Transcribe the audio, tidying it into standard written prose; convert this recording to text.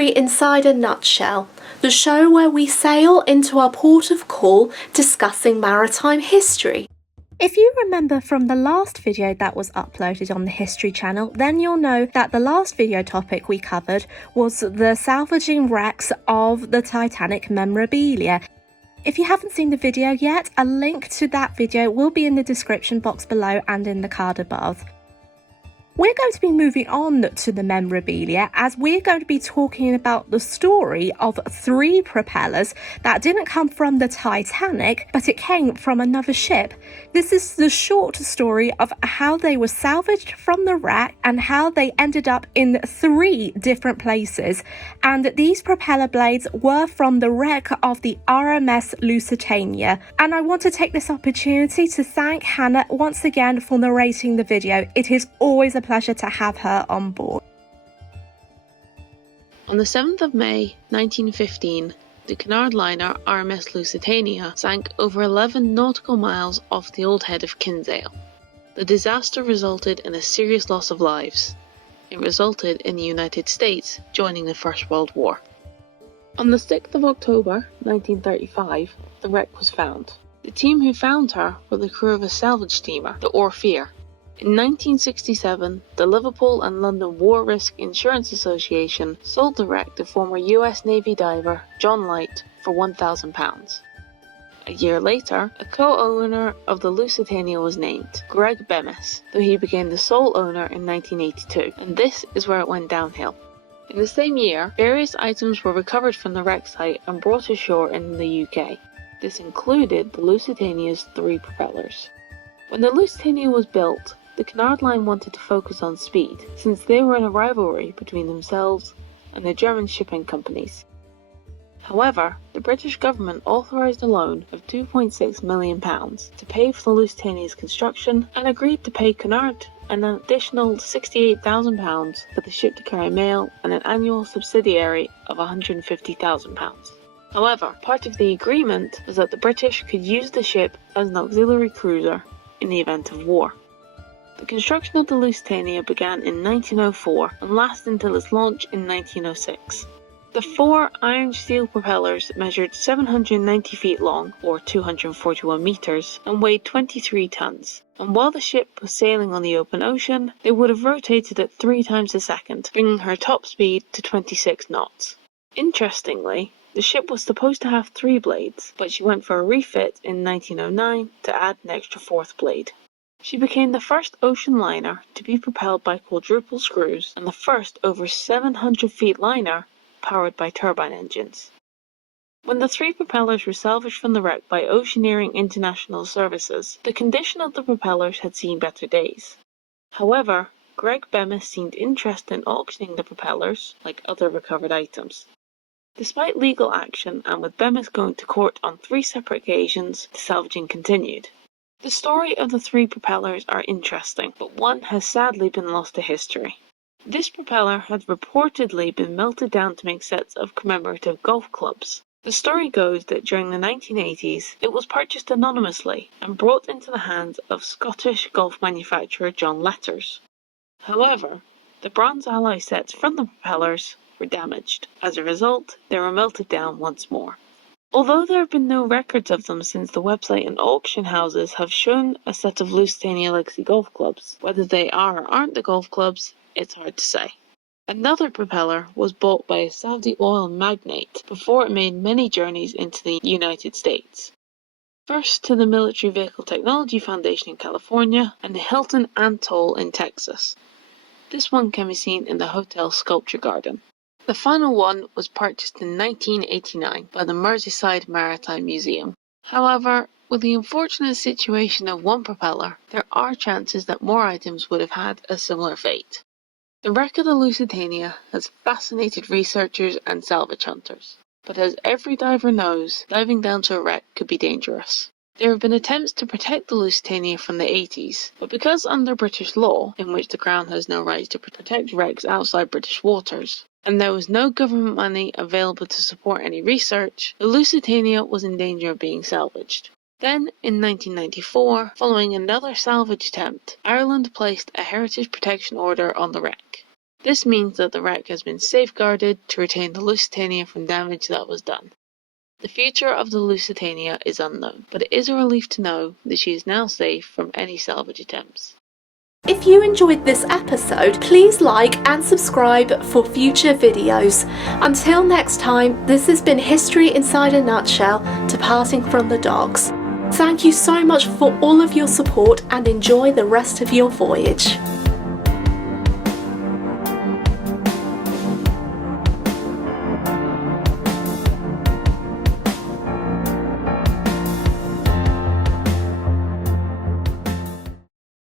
History Inside a Nutshell, the show where we sail into our port of call discussing maritime history. If you remember from the last video that was uploaded on the History channel, then you'll know that the last video topic we covered was the salvaging wrecks of the Titanic memorabilia. If you haven't seen the video yet, a link to that video will be in the description box below and in the card above. We're going to be moving on to the memorabilia as we're going to be talking about the story of 3 propellers that didn't come from the Titanic, but it came from another ship. This is the short story of how they were salvaged from the wreck and how they ended up in 3 different places. And these propeller blades were from the wreck of the RMS Lusitania. And I want to take this opportunity to thank Hanna once again for narrating the video. It is always a pleasure to have her on board. On the 7th of May 1915, the Cunard liner RMS Lusitania sank over 11 nautical miles off the old head of Kinsale. The disaster resulted in a serious loss of lives. It resulted in the United States joining the First World War. On the 6th of October 1935, the wreck was found. The team who found her were the crew of a salvage steamer, the Orpheus. In 1967, the Liverpool and London War Risk Insurance Association sold the wreck to former US Navy diver John Light for £1,000. A year later, a co-owner of the Lusitania was named, Greg Bemis, though he became the sole owner in 1982, and this is where it went downhill. In the same year, various items were recovered from the wreck site and brought ashore in the UK. This included the Lusitania's 3 propellers. When the Lusitania was built, the Cunard Line wanted to focus on speed, since they were in a rivalry between themselves and the German shipping companies. However, the British government authorised a loan of £2.6 million to pay for the Lusitania's construction and agreed to pay Cunard an additional £68,000 for the ship to carry mail and an annual subsidiary of £150,000. However, part of the agreement was that the British could use the ship as an auxiliary cruiser in the event of war. The construction of the Lusitania began in 1904 and lasted until its launch in 1906. The 4 iron steel propellers measured 790 feet long, or 241 meters, and weighed 23 tons. And while the ship was sailing on the open ocean, they would have rotated at 3 times a second, bringing her top speed to 26 knots. Interestingly, the ship was supposed to have 3 blades, but she went for a refit in 1909 to add an extra 4th blade. She became the first ocean liner to be propelled by quadruple screws and the first over 700 feet liner powered by turbine engines. When the 3 propellers were salvaged from the wreck by Oceaneering International Services, the condition of the propellers had seen better days. However, Greg Bemis seemed interested in auctioning the propellers, like other recovered items. Despite legal action and with Bemis going to court on 3 separate occasions, the salvaging continued. The story of the 3 propellers are interesting, but one has sadly been lost to history. This propeller had reportedly been melted down to make sets of commemorative golf clubs. The story goes that during the 1980s, it was purchased anonymously and brought into the hands of Scottish golf manufacturer John Letters. However, the bronze alloy sets from the propellers were damaged. As a result, they were melted down once more. Although there have been no records of them since the website and auction houses have shown a set of Lusitania Legacy golf clubs, whether they are or aren't the golf clubs, it's hard to say. Another propeller was bought by a Saudi oil magnate before it made many journeys into the United States. First to the Military Vehicle Technology Foundation in California and the Hilton Atoll in Texas. This one can be seen in the Hotel Sculpture Garden. The final one was purchased in 1989 by the Merseyside Maritime Museum. However, with the unfortunate situation of one propeller, there are chances that more items would have had a similar fate. The wreck of the Lusitania has fascinated researchers and salvage hunters, but as every diver knows, diving down to a wreck could be dangerous. There have been attempts to protect the Lusitania from the 80s, but because under British law, in which the Crown has no right to protect wrecks outside British waters, and there was no government money available to support any research, the Lusitania was in danger of being salvaged. Then, in 1994, following another salvage attempt, Ireland placed a Heritage Protection Order on the wreck. This means that the wreck has been safeguarded to retain the Lusitania from damage that was done. The future of the Lusitania is unknown, but it is a relief to know that she is now safe from any salvage attempts. If you enjoyed this episode, please like and subscribe for future videos. Until next time, this has been History Inside a Nutshell, departing from the docks. Thank you so much for all of your support and enjoy the rest of your voyage.